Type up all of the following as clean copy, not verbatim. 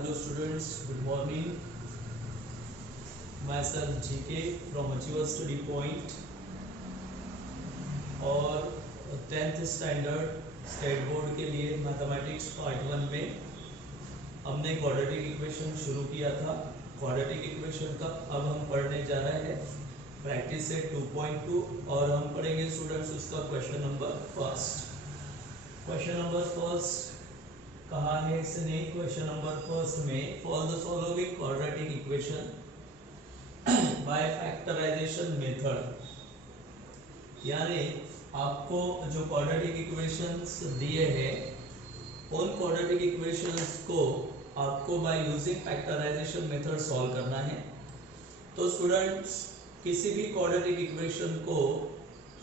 Hello students, good morning. Myself GK from Achiever Study Point और 10th standard state board के लिए mathematics part 1 में हमने quadratic equation शुरू किया था। क्वाड्रेटिक इक्वेशन का अब हम पढ़ने जा रहे हैं प्रैक्टिस से 2.2 और हम पढ़ेंगे स्टूडेंट्स उसका क्वेश्चन नंबर फर्स्ट कहा है इसने। क्वेश्चन नंबर फर्स्ट में for the following quadratic equation by factorization method, यानी आपको जो क्वाड्रेटिक इक्वेशंस दिए हैं उन क्वाड्रेटिक इक्वेशंस को आपको by using factorization method solve करना है। तो स्टूडेंट्स किसी भी क्वाड्रेटिक इक्वेशन को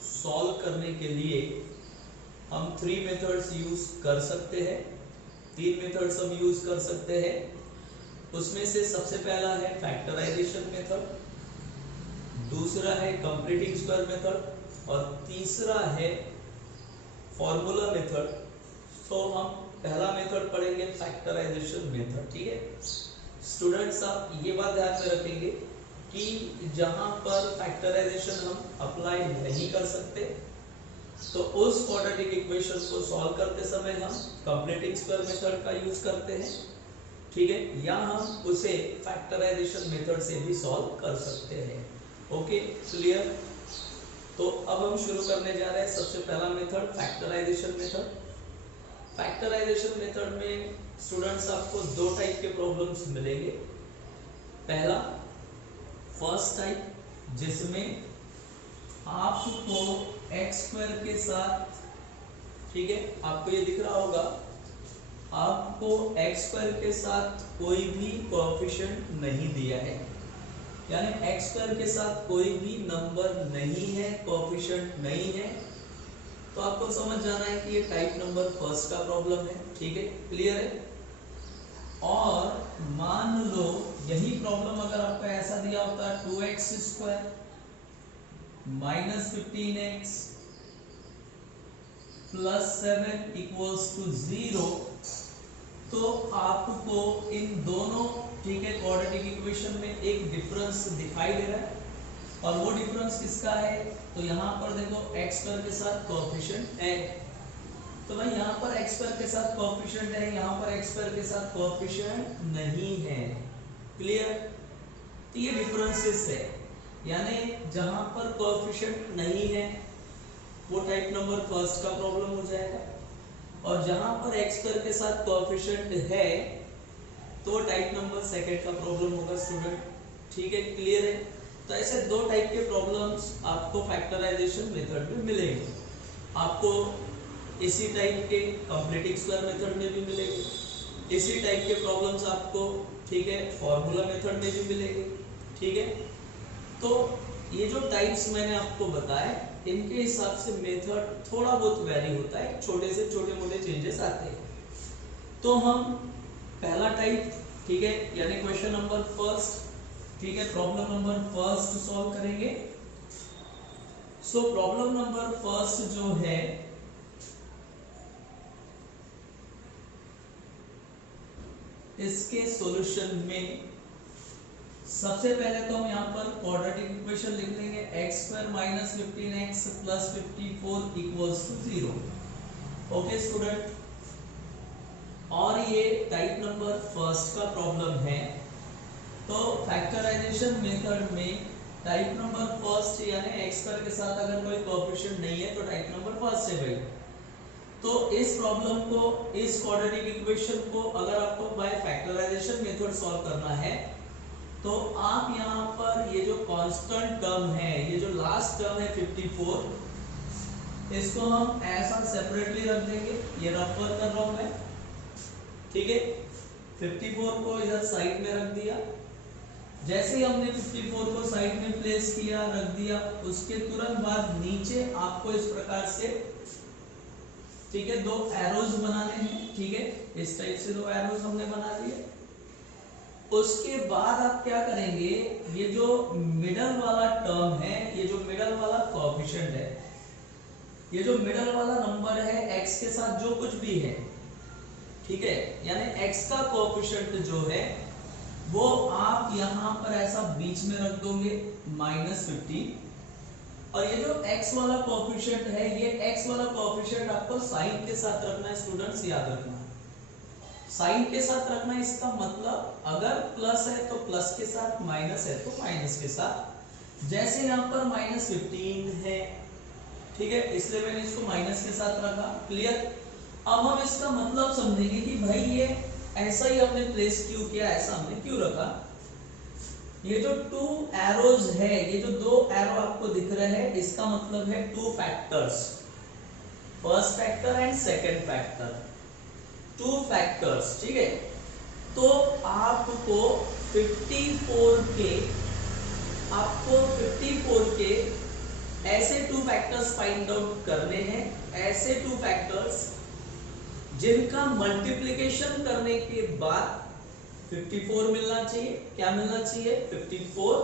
सॉल्व करने के लिए हम 3 मेथड्स यूज कर सकते हैं। 3 मेथड्स हम यूज कर सकते हैं। उसमें से सबसे पहला है फैक्टराइजेशन मेथड, दूसरा है कंप्लीटिंग स्क्वायर मेथड और तीसरा है फॉर्मूला मेथड। तो हम पहला मेथड पढ़ेंगे फैक्टराइजेशन मेथड। ठीक है स्टूडेंट्स, आप ये बात ध्यान में रखेंगे कि जहां पर फैक्टराइजेशन हम अप्लाई नहीं कर सकते तो उस क्वाड्रेटिक इक्वेशन को सॉल्व करते समय हम कंप्लीटिंग स्क्वायर मेथड का यूज करते हैं। ठीक है, या हम उसे फैक्टराइजेशन मेथड से भी सॉल्व कर सकते हैं। Okay clear. तो अब हम शुरू करने जा रहे हैं। सबसे पहला method factorization method. Factorization method में स्टूडेंट्स आपको 2 टाइप के प्रॉब्लम्स मिलेंगे। पहला फर्स्ट टाइप, जिसमें आपको एक्स स्क्वायर के साथ, ठीक है आपको ये दिख रहा होगा, आपको एक्स स्क्वायर के साथ कोई भी कोएफिशिएंट नहीं दिया है, यानी एक्स स्क्वायर के साथ कोई भी नंबर नहीं है, कोएफिशिएंट नहीं है। तो आपको समझ जाना है कि ये टाइप नंबर फर्स्ट का प्रॉब्लम है। ठीक है क्लियर है। और मान लो यही प्रॉब्लम अगर आपको ऐसा दिया होता है 2x square minus 15x plus 7 equals to 0, तो आपको इन दोनों, ठीक है, क्वाड्रेटिक इक्वेशन में एक डिफरेंस दिखाई दे रहा है। और वो डिफरेंस किसका है? तो यहाँ पर देखो x स्क्वायर के साथ कोएफिशिएंट है, तो भाई यहाँ पर x स्क्वायर के साथ कोएफिशिएंट है, यहाँ पर x स्क्वायर के साथ कोएफिशिएंट नहीं है। क्लियर। तो ये डिफरेंसेस है, यानी जहां पर कोएफिशिएंट नहीं है वो टाइप नंबर फर्स्ट का प्रॉब्लम हो जाएगा, और जहां पर x स्क्वायर के साथ कोएफिशिएंट है तो वो टाइप नंबर सेकंड का प्रॉब्लम होगा स्टूडेंट। ठीक है क्लियर है। तो ऐसे 2 टाइप के प्रॉब्लम्स आपको फैक्टराइजेशन मेथड में मिलेंगे। आपको इसी टाइप के कंप्लीटिंग स्क्वायर मेथड में भी मिलेंगे, इसी टाइप के प्रॉब्लम्स आपको, ठीक है, फॉर्मूला मेथड में भी मिलेंगे। ठीक है, तो ये जो टाइप्स मैंने आपको बताए इनके हिसाब से मेथड थोड़ा बहुत वेरी होता है, छोटे से छोटे मोटे चेंजेस आते हैं। तो हम पहला टाइप, ठीक है, यानी क्वेश्चन नंबर फर्स्ट, ठीक है, प्रॉब्लम नंबर फर्स्ट सॉल्व करेंगे। सो प्रॉब्लम नंबर फर्स्ट जो है इसके सॉल्यूशन में सबसे पहले तो हम यहाँ पर क्वाड्रेटिक इक्वेशन लिख लेंगे x square minus 15x plus 54 equals to 0। Okay student, और ये टाइप नंबर फर्स्ट का प्रॉब्लम है। तो फैक्टराइजेशन मेथड में टाइप नंबर फर्स्ट यानी एक्स स्क्वायर के साथ अगर कोई कोएफिशिएंट नहीं है तो टाइप नंबर फर्स्ट है भाई। तो इस प्रॉब्लम को, इस क्वाड्रेटिक इक्वेशन को अगर आपको बाय फैक्टराइजेशन मेथड सॉल्व करना है तो आप यहाँ पर ये जो कांस्टेंट टर्म है, ये जो लास्ट टर्म है 54, इसको हम ऐसा सेपरेटली रख देंगे। ये रेफर कर रहा हूं मैं, ठीक है। 54 को इधर साइड में रख दिया। जैसे ही हमने 54 को साइड में प्लेस किया, रख दिया, उसके तुरंत बाद नीचे आपको इस प्रकार से, ठीक है, 2 एरोज बनाने हैं। ठीक है, इस टाइप से 2 एरोज हमने बना दिए। उसके बाद आप क्या करेंगे, ये जो मिडल वाला टर्म है, ये जो मिडल वाला कोएफिशिएंट है, ये जो मिडल वाला नंबर है x के साथ जो कुछ भी है, ठीक है, यानी x का कोएफिशिएंट जो है वो आप यहां पर ऐसा बीच में रख दोगे -15, और ये जो x वाला कोएफिशिएंट है, ये x वाला कोएफिशिएंट आपको साइन के साथ रखना है स्टूडेंट्स, याद रखना साइन के साथ रखना है। इसका मतलब अगर प्लस है तो प्लस के साथ, माइनस है तो माइनस के साथ। जैसे यहाँ पर -15 है, ठीक है, इसलिए मैंने इसको माइनस के साथ रखा। क्लियर? अब हम इसका मतलब समझेंगे कि भाई ये ऐसा ही हमने प्लेस क्यों किया, ऐसा हमने क्यों रखा। ये जो 2 एरोज है, ये जो 2 एरो आपको दिख रहे हैं, इसका मतलब है 2 factors, first factor and second factor, 2 factors, ठीक है। तो आपको 54 के ऐसे 2 फैक्टर्स फाइंड आउट करने हैं, ऐसे 2 फैक्टर्स जिनका मल्टीप्लिकेशन करने के बाद 54 मिलना चाहिए। क्या मिलना चाहिए? 54,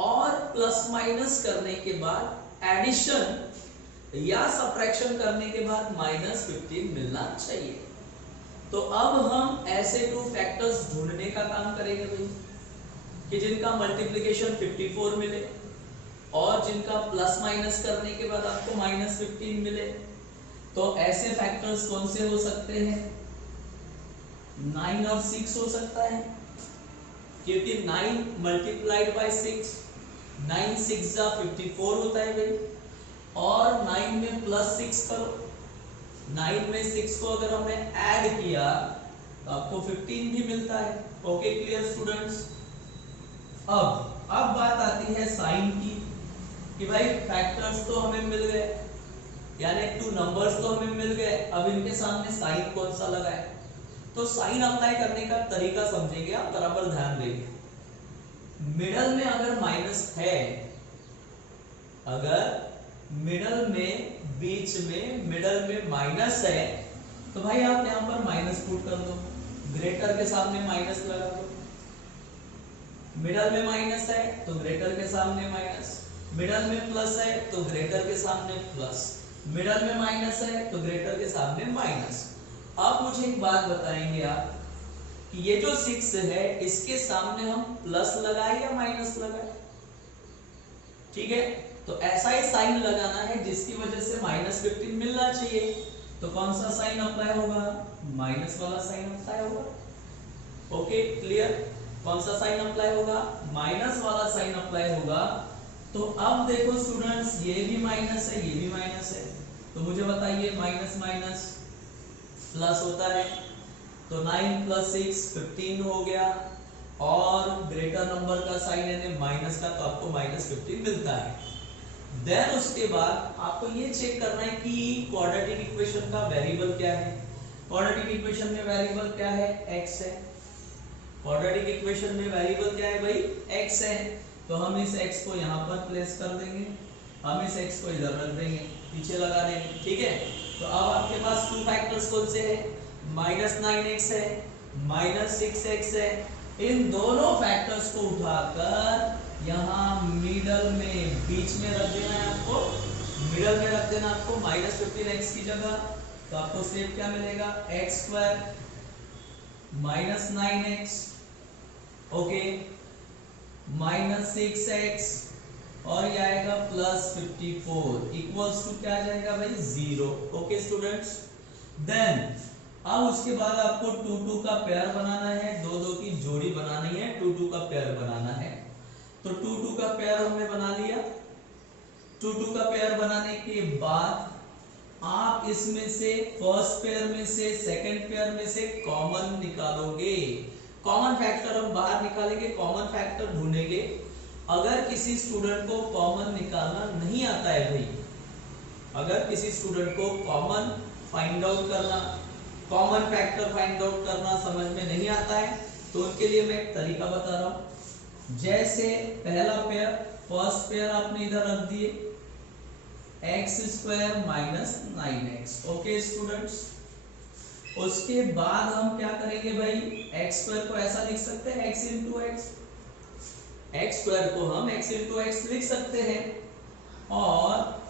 और प्लस माइनस करने के बाद, एडिशन या सब्ट्रैक्शन करने के बाद -15 मिलना चाहिए। तो अब हम ऐसे 2 फैक्टर्स ढूंढने का काम करेंगे भाई, कि जिनका मल्टीप्लिकेशन 54 मिले और जिनका प्लस माइनस करने के बाद आपको -15 मिले। तो ऐसे फैक्टर्स कौन से हो सकते हैं? 9 और 6 हो सकता है, क्योंकि 9 मल्टीप्लाइड बाय 6, 9 6 जा 54 होता है भाई, और 9 में +6 करो, 9 में 6 को अगर हमने ऐड किया तो आपको 15 भी मिलता है। Okay, clear students? अब बात आती है साइन की, कि भाई फैक्टर्स तो हमें मिल गए, यानी 2 नंबर्स तो हमें मिल गए, अब इनके सामने साइन कौन सा लगाए। तो साइन अप्लाई करने का तरीका समझेंगे आप, बराबर ध्यान देंगे। मिडल में अगर माइनस है, अगर मिडल में, बीच में मिडल में माइनस है, तो भाई आप यहां पर माइनस पुट कर दो, ग्रेटर के सामने माइनस लगा दो। मिडल में माइनस है तो ग्रेटर के सामने माइनस, मिडल में प्लस है तो ग्रेटर के सामने प्लस, मिडल में माइनस है तो ग्रेटर के सामने माइनस। अब मुझे एक बात बताएंगे आप, कि ये जो 6 है, इसके सामने हम प्लस लगाए या माइनस लगाए? ठीक है, तो ऐसा ही साइन लगाना है जिसकी वजह से -15 मिलना चाहिए। तो कौन सा साइन अप्लाई होगा? माइनस वाला साइन अप्लाई होगा। Okay, clear? कौन सा साइन अप्लाई होगा? माइनस वाला साइन अप्लाई होगा। तो अब देखो स्टूडेंट्स, ये भी माइनस है, ये भी माइनस है, तो मुझे बताइए माइनस माइनस प्लस होता है, तो 9 + 6 15 हो गया, और ग्रेटर नंबर का साइन यानी माइनस का, तो आपको -15 मिलता है। देन उसके बाद आपको ये चेक करना है कि क्वाड्रेटिक इक्वेशन का वेरिएबल क्या है। क्वाड्रेटिक इक्वेशन में वेरिएबल क्या है? x है। क्वाड्रेटिक इक्वेशन में वेरिएबल क्या है भाई? x है। तो हम इस x को यहाँ पर प्लेस कर देंगे, हम इस x को इधर रख देंगे, पीछे लगा देंगे, ठीक है। तो अब आपके पास 2 फैक्टर्स कौन से हैं? -9x है, -6x है। इन दोनों फैक्टर्स को उठाकर यहाँ मिडल में, बीच में रख देना है आपको, मिडल में रख देना आपको -15x की जगह। तो आपको स्टेप क्या मिलेगा? x² -9x, ओके, -6x, और ये आएगा +54 इक्वल्स टू क्या आ जाएगा भाई? 0। ओके स्टूडेंट्स, देन अब उसके बाद आपको 2 2 का पेयर बनाना है, 2 2 की जोड़ी बनानी है, 2 2 का पेयर बनाना है। तो 2 2 का पेयर हमने बना लिया। 2 2 का पेयर बनाने के बाद आप इसमें से फर्स्ट पेयर में से, सेकंड पेयर में से कॉमन निकालोगे। कॉमन फैक्टर हम बाहर निकालेंगे, कॉमन फैक्टर ढूंढेंगे। अगर किसी स्टूडेंट को कॉमन निकालना नहीं आता है भाई, अगर किसी स्टूडेंट को कॉमन फाइंड आउट करना, कॉमन फैक्टर फाइंड आउट करना समझ में नहीं आता है, तो उनके लिए मैं एक तरीका बता रहा हूं। जैसे पहला पेयर, फर्स्ट पेयर आपने इधर रख दिए, x² - 9x। ओके स्टूडेंट्स, उसके बाद हम क्या करेंगे भाई? x² को ऐसा लिख सकते हैं, x × x, x² को हम x × x लिख सकते हैं, और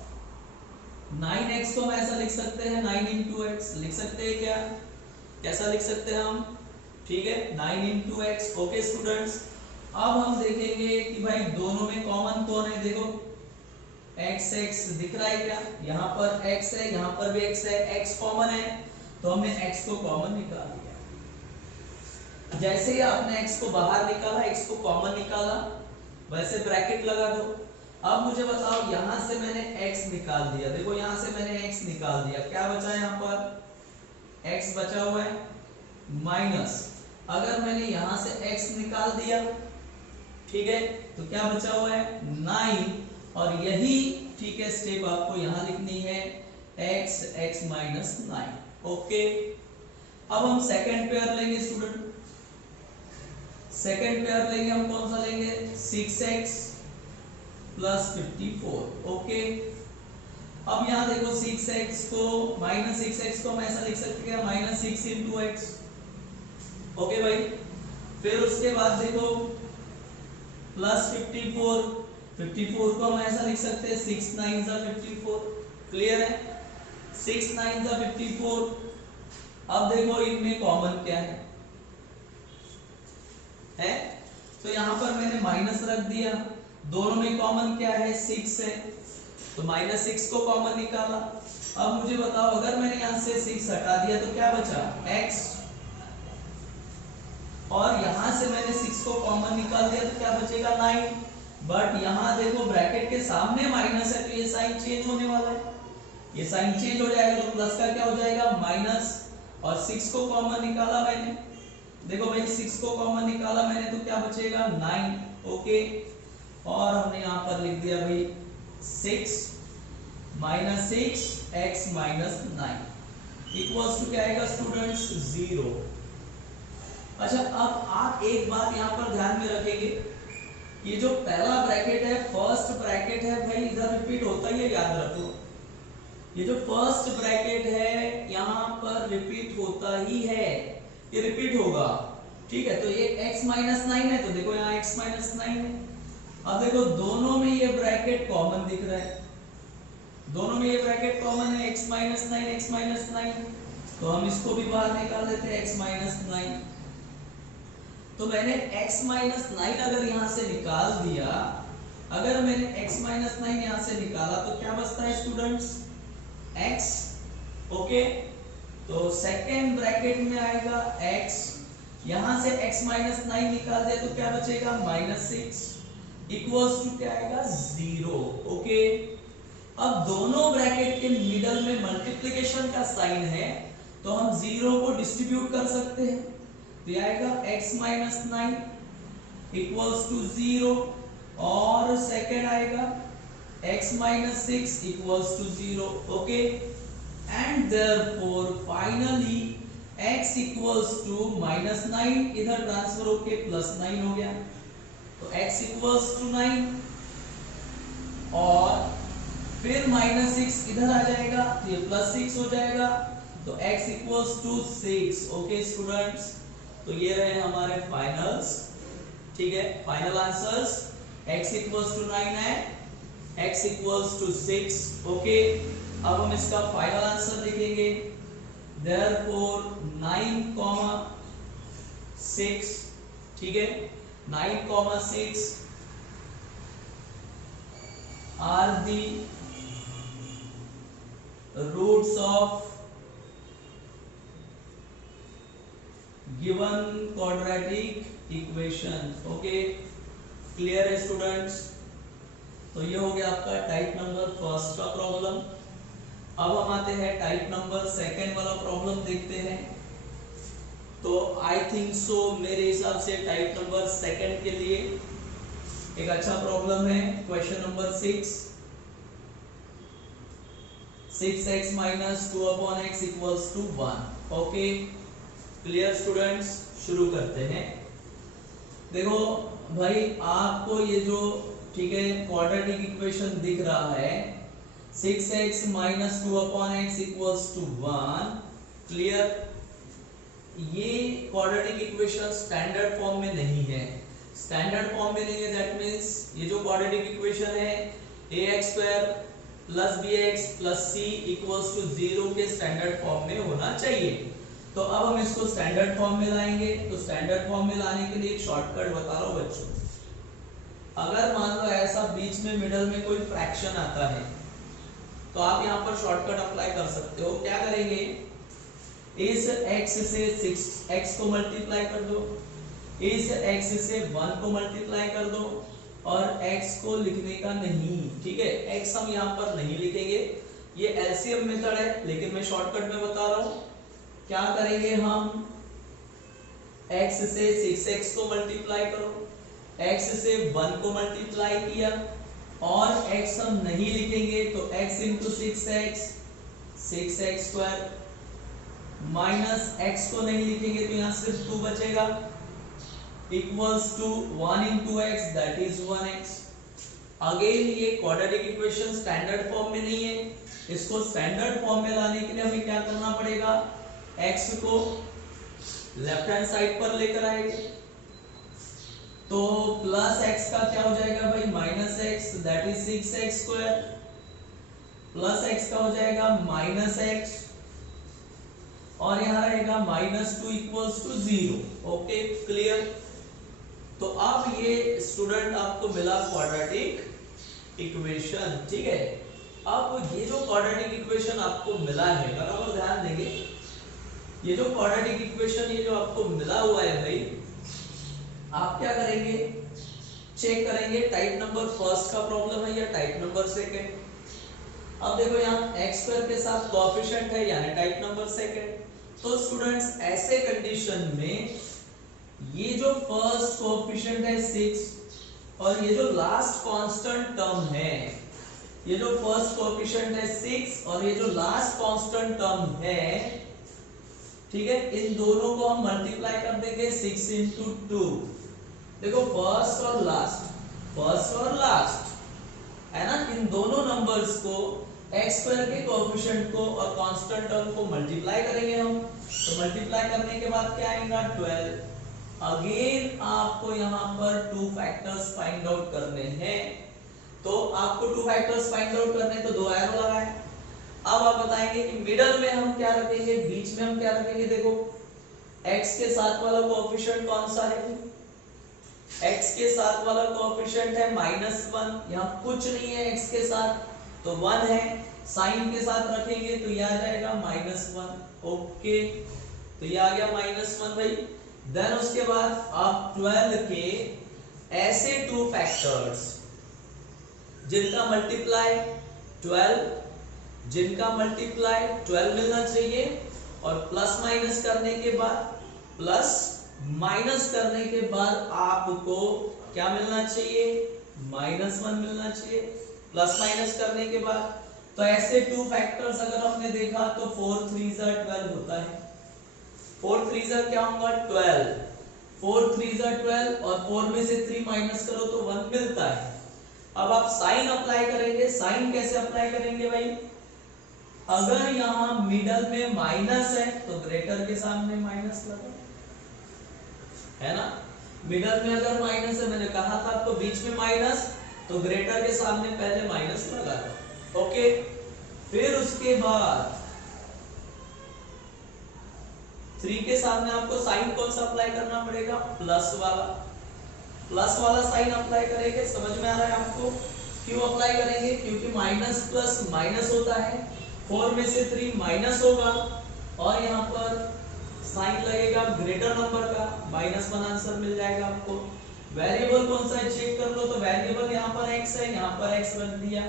9x को हम ऐसा लिख सकते हैं, 9 × x लिख सकते हैं क्या? कैसा लिख सकते हैं हम, ठीक है, 9 इंटू एक्स। ओके स्टूडेंट्स, अब हम देखेंगे कि भाई दोनों में कॉमन कौन है। देखो एक्स एक्स दिख रहा है क्या, यहाँ पर एक्स है, यहाँ पर भी एक्स है, एक्स कॉमन है, तो हमने एक्स को कॉमन निकाल दिया। जैसे ही आपने एक्स को बाहर निकाला, एक्स को कॉमन निकाला, वैसे ब्रैकेट लगा दो। अब मुझे बताओ, यहां से मैंने x निकाल दिया, देखो यहां से मैंने x निकाल दिया, क्या बचा यहाँ पर x बचा हुआ है माइनस, अगर मैंने यहां से x निकाल दिया, ठीक है, तो क्या बचा हुआ है 9, और यही ठीक है स्टेप आपको यहां लिखनी है, x माइनस 9। ओके, अब हम सेकंड पेयर लेंगे स्टूडेंट, सेकंड पेयर लेंगे हम, कौन सा लेंगे 6x प्लस 54। ओके, अब यहाँ देखो 6x को माइनस 6x को हम ऐसा लिख सकते हैं माइनस 6 इंटू एक्स। ओके भाई, फिर उसके बाद देखो प्लस 54 को हम ऐसा लिख सकते हैं 6 9 जा 54। क्लियर है, 6 9 जा 54। अब देखो इनमें कॉमन क्या है, तो यहां पर मैंने माइनस रख दिया, दोनों में कॉमन क्या है 6 है, तो माइनस 6 को कॉमन निकाला। अब मुझे बताओ, अगर मैंने यहां से 6 हटा दिया तो क्या बचा x, और यहां से मैंने 6 को कॉमन निकाल दिया तो क्या बचेगा 9। बट यहां देखो ब्रैकेट के सामने माइनस है, तो ये साइन चेंज होने वाला है, ये साइन चेंज हो जाएगा, तो प्लस का क्या हो जाएगा माइनस, और 6 को कॉमन निकाला मैंने, देखो भाई 6 को कॉमन निकाला मैंने, तो क्या बचेगा 9। ओके, और हमने यहां पर लिख दिया भाई 6 minus 6 x minus 9 equals to क्या आएगा स्टूडेंट्स 0। अच्छा, अब आप एक बात यहां पर ध्यान में रखेंगे, ये जो पहला ब्रैकेट है, फर्स्ट ब्रैकेट है भाई, इधर रिपीट होता ही है, याद रखो, ये जो फर्स्ट ब्रैकेट है यहां पर रिपीट होता ही है, ये रिपीट होगा, ठीक है, तो ये x माइनस 9 है, तो देखो यहाँ x माइनस 9 है। अब देखो दोनों में ये ब्रैकेट कॉमन दिख रहा है, दोनों में ये ब्रैकेट कॉमन है, x माइनस 9 x माइनस 9, तो हम इसको भी बाहर निकाल देते हैं x माइनस 9। तो मैंने x माइनस 9 अगर यहां से निकाल दिया, अगर मैंने x माइनस 9 यहां से निकाला तो क्या बचता है स्टूडेंट्स x। ओके, तो सेकेंड ब्रैकेट में आएगा x, यहां से x माइनस 9 निकाल दिया तो क्या बचेगा माइनस 6 इक्वल्स टू क्या आएगा 0। ओके, अब दोनों ब्रैकेट के मिडल में मल्टीप्लिकेशन का साइन है, तो हम 0 को डिस्ट्रीब्यूट कर सकते हैं, तो ये आएगा x माइनस 9 इक्वल्स टू 0, और सेकेंड आएगा x minus 6 equals to 0. Okay, and therefore finally x equals to minus 9, इधर ट्रांसफर होके प्लस 9 हो गया, तो x equals to 9, और फिर माइनस 6 इधर आ जाएगा, तो ये प्लस 6 हो जाएगा, तो x equals to 6. Okay students, तो ये रहे हमारे फाइनल्स, ठीक है, final answers, x equals to 9 है, x equals to 6. ओके, अब हम इसका फाइनल आंसर लिखेंगे, therefore 9, 6, ठीक है, 9, 6 are the roots of given quadratic equation. Okay, clear है स्टूडेंट्स, तो ये हो गया आपका टाइप नंबर फर्स्ट का प्रॉब्लम। अब हम आते हैं टाइप नंबर सेकंड वाला प्रॉब्लम देखते हैं। तो आई थिंक सो मेरे हिसाब से टाइप नंबर सेकंड के लिए एक अच्छा प्रॉब्लम है। Question number 6x minus 2/x equals to 1। Okay, clear students, शुरू करते हैं। देखो भाई, आपको ये जो ठीक है क्वाड्रेटिक इक्वेशन दिख रहा है 6x minus 2/x equals to 1, clear, ये क्वाड्रेटिक इक्वेशन स्टैंडर्ड फॉर्म में नहीं है, स्टैंडर्ड फॉर्म में नहीं है, दैट मींस ये जो क्वाड्रेटिक इक्वेशन है ax square plus bx plus c equals to 0 के स्टैंडर्ड फॉर्म में होना चाहिए। तो अब हम इसको स्टैंडर्ड फॉर्म में लाएंगे। तो स्टैंडर्ड फॉर्म में लाने के लिए एक शॉर्टकट बता रहा हूँ बच्चों। अगर मान लो ऐसा बीच में मिडल में कोई फ्रैक्शन आता है तो आप यहाँ पर शॉर्टकट अप्लाई कर सकते हो। क्या करेंगे, इस x से 6x को मल्टीप्लाई कर दो, इस x से 1 को मल्टीप्लाई कर दो और x को लिखने का नहीं, ठीक है, x हम यहाँ पर नहीं लिखेंगे, ये एलसीएम मेथड है, लेकिन मैं शॉर्टकट में बता रहा हूँ। क्या करेंगे हम, x से 6x को मल्टीप्लाई करो, x से 1 को मल्टीप्लाई किया और x हम नहीं लिखेंगे तो x into 6x 6x square minus x को नहीं लिखेंगे तो यहाँ सिर्फ 2 बचेगा equals to 1 into x that is 1x। Again ये क्वाड्रेटिक इक्वेशन स्टैंडर्ड फॉर्म में नहीं है, इसको स्टैंडर्ड फॉर्म में लाने के लिए हमें क्या करना पड़ेगा, x को लेफ्ट हैंड साइड पर लेकर आएंगे तो प्लस x का क्या हो जाएगा भाई, minus x that is 6x square plus x का हो जाएगा माइनस x और यहाँ रहेगा -2 इक्वल्स टू 0। Okay clear. तो अब ये स्टूडेंट आपको मिला क्वाड्रेटिक इक्वेशन, ठीक है। अब ये जो क्वाड्रेटिक इक्वेशन आपको मिला है, बराबर ध्यान देंगे, ये जो क्वाड्रेटिक इक्वेशन ये जो आपको मिला हुआ है भाई, आप क्या करेंगे, चेक करेंगे टाइप नंबर फर्स्ट का प्रॉब्लम है या टाइप नंबर सेकंड। अब देखो यहाँ x स्क्वायर के साथ कोएफिशिएंट है यानी टाइप नंबर सेकंड। तो स्टूडेंट्स ऐसे कंडीशन में ये जो फर्स्ट कोएफिशिएंट है 6 और ये जो लास्ट कांस्टेंट टर्म है, ये जो फर्स्ट कोएफिशिएंट है 6 और ये जो लास्ट कांस्टेंट टर्म है, ठीक है, इन दोनों को हम मल्टीप्लाई कर देंगे 6 इंटू 2। देखो फर्स्ट और लास्ट है ना, इन दोनों नंबर्स को x स्क्वायर के कोएफिशिएंट को और कांस्टेंट टर्म को मल्टीप्लाई करेंगे हम। तो मल्टीप्लाई करने के बाद क्या आएगा 12। अगेन आपको यहाँ पर 2 फैक्टर्स फाइंड आउट करने हैं। तो आपको 2 फैक्टर्स फाइंड आउट करने तो 2 एरो लगाए। अब आप बताएंगे कि मिडल में हम क्या रखेंगे, बीच में हम क्या रखेंगे। देखो x के साथ वाला कोएफिशिएंट कौन सा है, x के साथ वाला कोएफिशिएंट है -1, यहाँ कुछ नहीं है x के साथ तो 1 है, साइन के साथ रखेंगे तो ये आ जाएगा -1। ओके तो ये आ गया -1 भाई। देन उसके बाद आप 12 के ऐसे 2 फैक्टर्स जिनका मल्टीप्लाई 12 मिलना चाहिए और प्लस माइनस करने के बाद आपको क्या मिलना चाहिए, -1 मिलना चाहिए प्लस माइनस करने के बाद। तो ऐसे 2 फैक्टर्स अगर हमने देखा तो 4 3 12 होता है। 4 3 क्या होगा 12, 4 3 12 और 4 में से 3 माइनस करो तो 1 मिलता है। अब आप साइन अप्लाई करेंगे। साइन कैसे अप्लाई करेंगे भाई, अगर यहाँ मिडल में माइनस है तो ग्रेटर के सामने माइनस लगा, है ना। मिडल में अगर माइनस है, मैंने कहा था आपको बीच में माइनस, तो ग्रेटर के सामने पहले माइनस लगा दो। ओके फिर उसके बाद 3 के सामने आपको साइन कौन सा अप्लाई करना पड़ेगा, प्लस वाला साइन अप्लाई करेंगे। समझ में आ रहा है आपको, क्यों अप्लाई करेंगे, क्योंकि माइनस प्लस माइनस होता है, 4 में से 3 माइनस होगा और यहाँ पर साइन लगेगा ग्रेटर नंबर का, -1 आंसर मिल जाएगा आपको। वेरिएबल कौन सा है चेक कर लो, तो वेरिएबल यहाँ पर x है, यहाँ पर x रख दिया।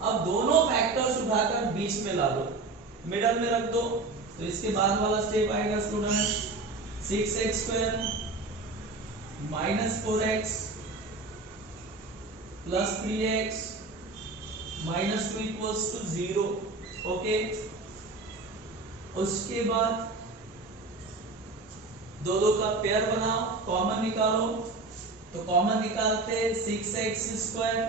अब दोनों फैक्टर्स उठाकर बीच में ला दो, मिडल में रख दो। तो इसके बाद वाला स्टेप आएगा student 6x square -4x plus 3x -2 equals to 0। Okay उसके बाद दो का पेयर बनाओ, कॉमन निकालो। तो कॉमन निकालते 6x स्क्वायर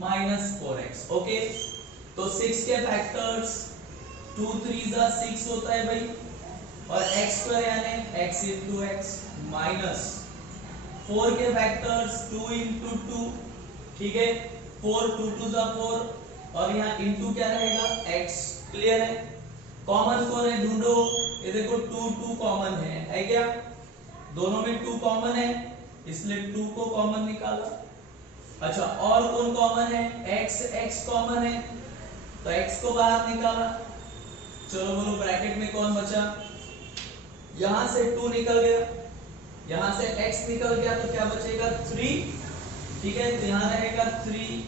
-4x। ओके तो 6 के फैक्टर्स 2 3 6 होता है भाई, और x स्क्वायर यानी x इंटू x माइनस 4 के फैक्टर्स 2 इंटू 2, ठीक है, 4 2 2 4 और यहाँ इंटू क्या रहेगा x। क्लियर है। कॉमन कौन है ढूंढो। ये देखो 2 2 कॉमन है क्या? दोनों में 2 कॉमन है, इसलिए 2 को कॉमन निकाला। अच्छा और कौन कॉमन है? x कॉमन है, तो x को बाहर निकाला। चलो बोलो ब्रैकेट में कौन बचा? यहां से 2 निकल गया, यहां से x निकल गया, तो क्या बचेगा 3। ठीक है, तो यहां रहेगा 3,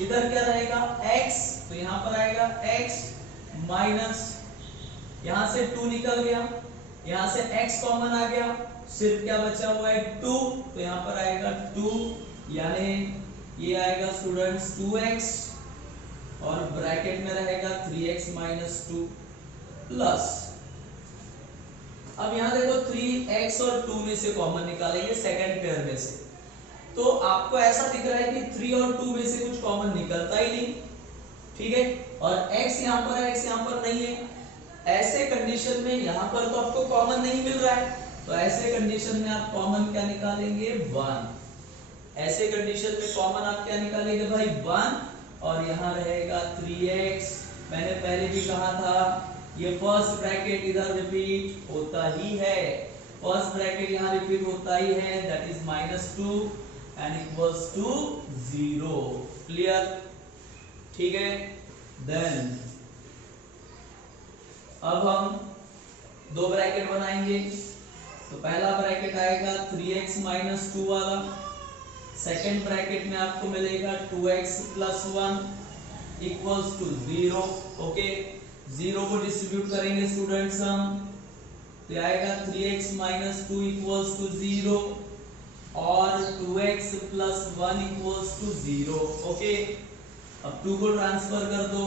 इधर क्या रहेगा x, तो यहां पर आएगा x माइनस, यहां से 2 निकल गया, यहां से x कॉमन आ गया, सिर्फ क्या बचा हुआ है 2, तो यहां पर आएगा 2, यानी ये आएगा स्टूडेंट्स 2x और ब्रैकेट में रहेगा 3x माइनस 2 प्लस। अब यहां देखो 3x और 2 में से कॉमन निकालेंगे सेकंड पेयर में से, तो आपको ऐसा दिख रहा है कि 3 और 2 में से कुछ कॉमन निकलता ही नहीं। ठीक है, और x यहां पर है, x यहां पर नहीं है। ऐसे कंडीशन में यहां पर तो आपको कॉमन नहीं मिल रहा है, तो ऐसे कंडीशन में आप कॉमन क्या निकालेंगे 1। ऐसे कंडीशन में कॉमन आप क्या निकालेंगे भाई 1, और यहां रहेगा 3x। मैंने पहले भी कहा था ये फर्स्ट ब्रैकेट इधर रिपीट होता ही है, फर्स्ट ब्रैकेट यहां रिपीट होता ही है, that is -2 and equals to 0। Clear? ठीक है, देन अब हम दो ब्रैकेट बनाएंगे। तो पहला ब्रैकेट आएगा 3x माइनस 2 वाला, सेकेंड ब्रैकेट में आपको मिलेगा 2x plus 1 equals to 0। Okay, 0 को डिस्ट्रीब्यूट करेंगे स्टूडेंट्स हम, तो आएगा 3x माइनस 2 इक्वल्स टू 0 और 2x plus 1 equals to 0। Okay, अब 2 को ट्रांसफर कर दो,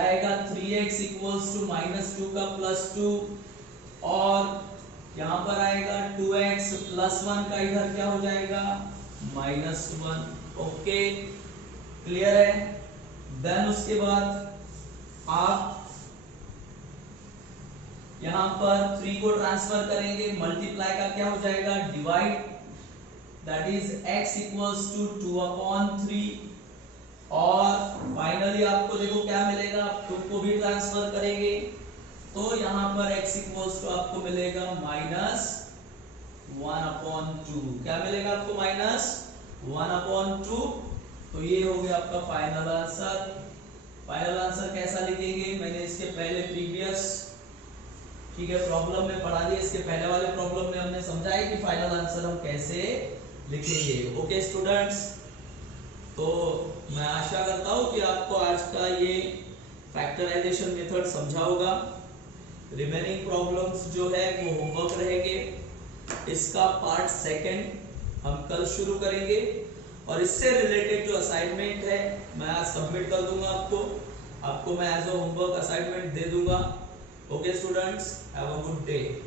आएगा 3x इक्वल्स टू -2 का +2 और यहां पर आएगा 2x प्लस 1 का, इधर क्या हो जाएगा -1। ओके, क्लियर है? देन उसके बाद आप यहां पर 3 को ट्रांसफर करेंगे, मल्टीप्लाई का क्या हो जाएगा divide, that is x equals to 2/3 और फाइनली आपको देखो क्या मिलेगा, आप 2 को भी ट्रांसफर करेंगे तो यहां पर x इक्वल्स टू आपको मिलेगा -1/2। क्या मिलेगा आपको -1/2। तो ये हो गया आपका फाइनल आंसर। फाइनल आंसर कैसा लिखेंगे, मैंने इसके पहले प्रीवियस ठीक है प्रॉब्लम में पढ़ा दिया, इसके पहले वाले प्रॉब्लम में हमने समझा है कि फाइनल आंसर हम कैसे लिखेंगे। ओके स्टूडेंट्स, तो मैं आशा करता हूं कि आपको आज का ये फैक्टराइजेशन मेथड समझा होगा। रिमेनिंग प्रॉब्लम्स जो है वो होमवर्क रहेंगे, इसका पार्ट सेकंड हम कल शुरू करेंगे और इससे रिलेटेड जो असाइनमेंट है मैं आज सबमिट कर दूंगा आपको मैं एज अ होमवर्क असाइनमेंट दे दूंगा। Okay students, have a good day.